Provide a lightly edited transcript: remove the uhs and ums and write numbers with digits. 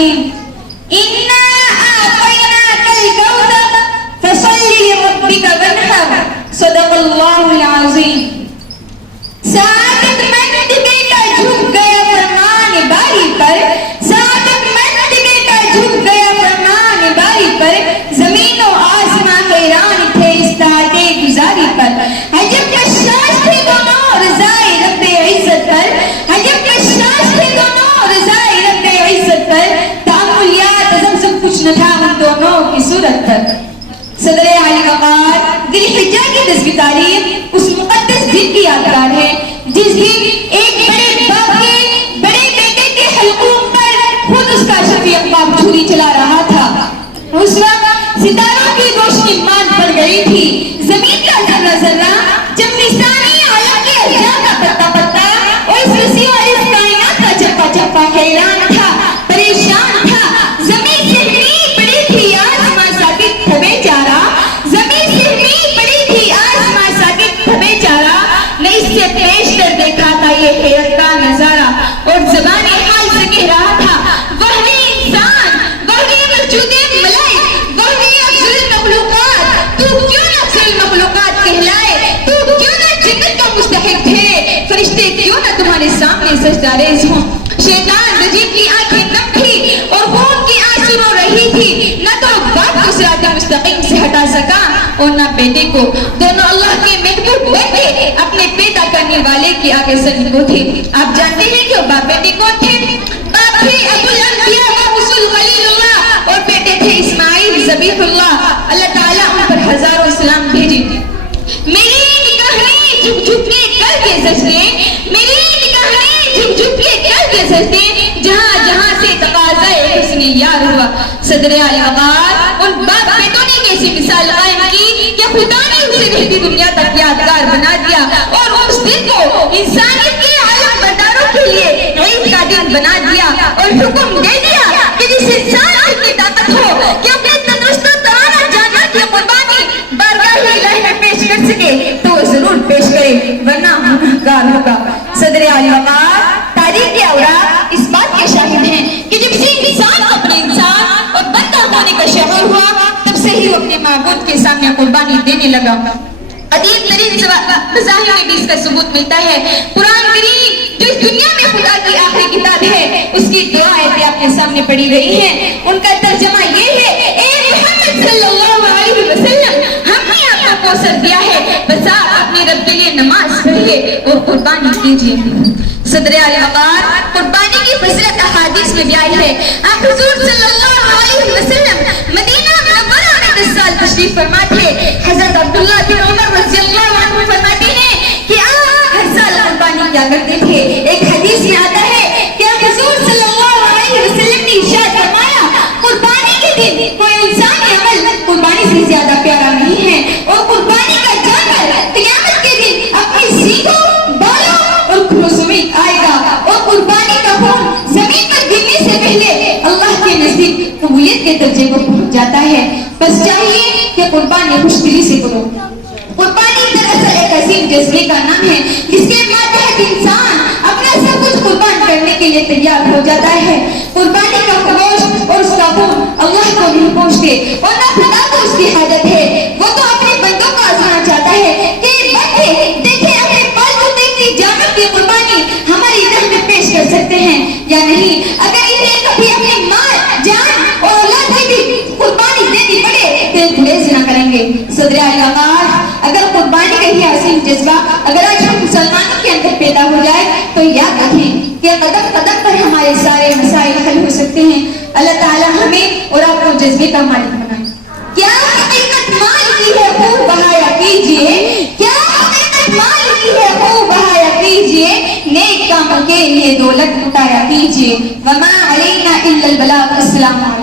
الرحيم إنا أعطيناك الكوثر فصل لربك وانحر صدق الله العظيم. سعادت مند بیٹا جھک گیا فرمان باری پر, سعادت مند بیٹا جھک گیا فرمان باری پر, زمین و آسمان حیران تھے استاد گزاری پر. عجب کشاش تھے دونوں رضائے رب عزت پر, عجب کشاش تھے دونوں رضائے رب عزت پر, تعاملیات ازم سب کچھ نہ تھا ان دونوں کی صورت پر. صدر علی وقار ذی الحجہ کی 10ویں تاریخ اس مقدس دن کی یادگار ہے جس دن ایک بڑے باپ کے بڑے بیٹے کے حلقوم پر خود اس کا شفیق باپ چھری چلا رہا تھا. اس وقت ستاروں کی روشنی مان پڑ گئی تھی, زمین کا ذرہ ذرہ جب نسانی عالم کے اجزاء کا پتا پتا اور اس وسیع اور اس کائنات کا چپا چپا حیران تھا, پریشان تھا. زمین سے اتنی بڑی تھی آسمان ساکت تھا بیچارہ, زمین سے اتنی بڑی تھی آسمان ساکت تھا بیچارہ, نہ اس سے پیش کر دیکھا تھا یہ حیرت کا نظارہ, اور زبان حال سے کہہ رہا تھا وہی انسان, وہی وجود ملائک, وہی افضل مخلوقات, تو کیوں نہ افضل مخلوقات کہلائے, تو کیوں نہ جنت کا مستحق ہے, فرشتے کیوں نہ تمہارے سامنے سجدہ ریز ہوں. شیطان رجیم کی آنکھیں نم تھی اور خون کی آنسو رو رہی تھی, نہ تو باپ کو صراط مستقیم سے ہٹا سکا اور نہ بیٹے کو. دونوں اللہ کے محبوب بیٹے اپنے پیدا کرنے والے کے آگے سجدے کو تھے. آپ جانتے ہیں کہ وہ باپ بیٹے کون تھے؟ باپ تھے ابو الانبیاء و رسول خلیل اللہ, اور بیٹے تھے اسماعیل ذبیح اللہ. اللہ تعالیٰ ان پر ہزاروں سلام بھیجے. میری نگاہیں جھک جھک کے کر کے سجدے, میری نگاہیں جھک جھک کے کر کے سجدے, جہاں جہاں سے تقاضائے حسن یار ہوا. صدر اعلی وقار ان باپ بیٹوں نے کیسی مثال قائم کی کہ خدا نے اسے رہتی دنیا تک یادگار بنا دیا, اور اس دن کو انسانیت کے عالم برداروں کے لیے عید کا دن بنا دیا, اور حکم دے دیا کہ جس انسان کی طاقت ہو کہ اپنے تندرست و توانا جانور کی قربانی بارگاہ الہی میں پیش کر سکے تو وہ ضرور پیش کرے, ورنہ گنہگار ہوگا. صدر اعلی وقار تاریخ کے اوراق اس بات کے شاہد ہیں کہ جب سے انسان اپنے انسان اور بندہ ہونے کا شعور ہوا تب سے ہی وہ اپنے معبود کے سامنے قربانی دینے لگا. عدیب ترین مظاہر میں بھی اس کا ثبوت ملتا ہے. قرآن کریم جو اس دنیا میں خدا کی آخری کتاب ہے اس کی دو آیتیں آپ کے سامنے پڑھی گئی ہیں. ان کا ترجمہ یہ ہے, اے محمد صلی اللہ علیہ وسلم, ہم نے آپ کو کوثر دیا ہے, بس آپ اپنے رب کے لیے نماز پڑھیے اور قربانی کیجیے. صدر اعلی وقار قربانی کی فضیلت احادیث میں بھی آئی ہے. آپ حضور صلی اللہ علیہ وسلم مدینہ منورہ میں 10 سال تشریف فرما تھے. حضرت عبداللہ بن عمر رضی اللہ عنہ فرماتے ہیں کہ آپ ہر سال قربانی کیا کرتے تھے. ایک حدیث میں آتا ہے کہ حضور صلی اللہ علیہ وسلم نے ارشاد فرمایا قربانی کے دن کوئی انسانی عمل قربانی سے زیادہ پیارا نہیں ہے, اور قربانی کا جانور قیامت کے دن اپنی سینگوں, بالوں اور کھروں سمیت آئے گا, اور قربانی کا خون زمین پر گرنے سے پہلے اللہ کے نزدیک قبولیت کے درجے کو پہنچ جاتا ہے. بس چاہیے کہ قربانی خوش دلی سے کرو. قربانی دراصل ایک عظیم جذبے کا نام ہے جس کے ماتحت انسان اپنا سب کچھ قربان کرنے کے لیے تیار ہو جاتا ہے. قربانی کا گوشت اور اس کا خون اللہ کو نہیں پہنچتے, اور نہ خدا کو اس کی حاجت ہے. وہ تو اپنے بندوں کو آزمانا چاہتا ہے کہ بندے دیکھیں اپنے پالتو دیکھتی جانور کی قربانی ہماری راہ میں پیش کر سکتے ہیں یا نہیں. اگر انہیں کبھی اپنے مال, جان اور اولاد کی بھی قربانی دینی پڑے تو گریز نہ کریں گے. صدر اعلی وقار اگر قربانی کا یہ عظیم جذبہ اگر آج ہم مسلمانوں کے اندر پیدا ہو جائے تو یاد رکھیں کہ قدم قدم پر ہمارے سارے مسائل حل ہو سکتے ہیں. اللہ تعالی ہمیں اور آپ کو جذبے کا مالک بنائے. کیا حقیقت مال کی ہے خوب بہایا کیجئے, کیا حقیقت مال کی ہے خوب بہایا کیجئے, نیک کام کے لیے دولت اٹھایا کیجئے. وما علینا الا البلاغ. السلام علیکم.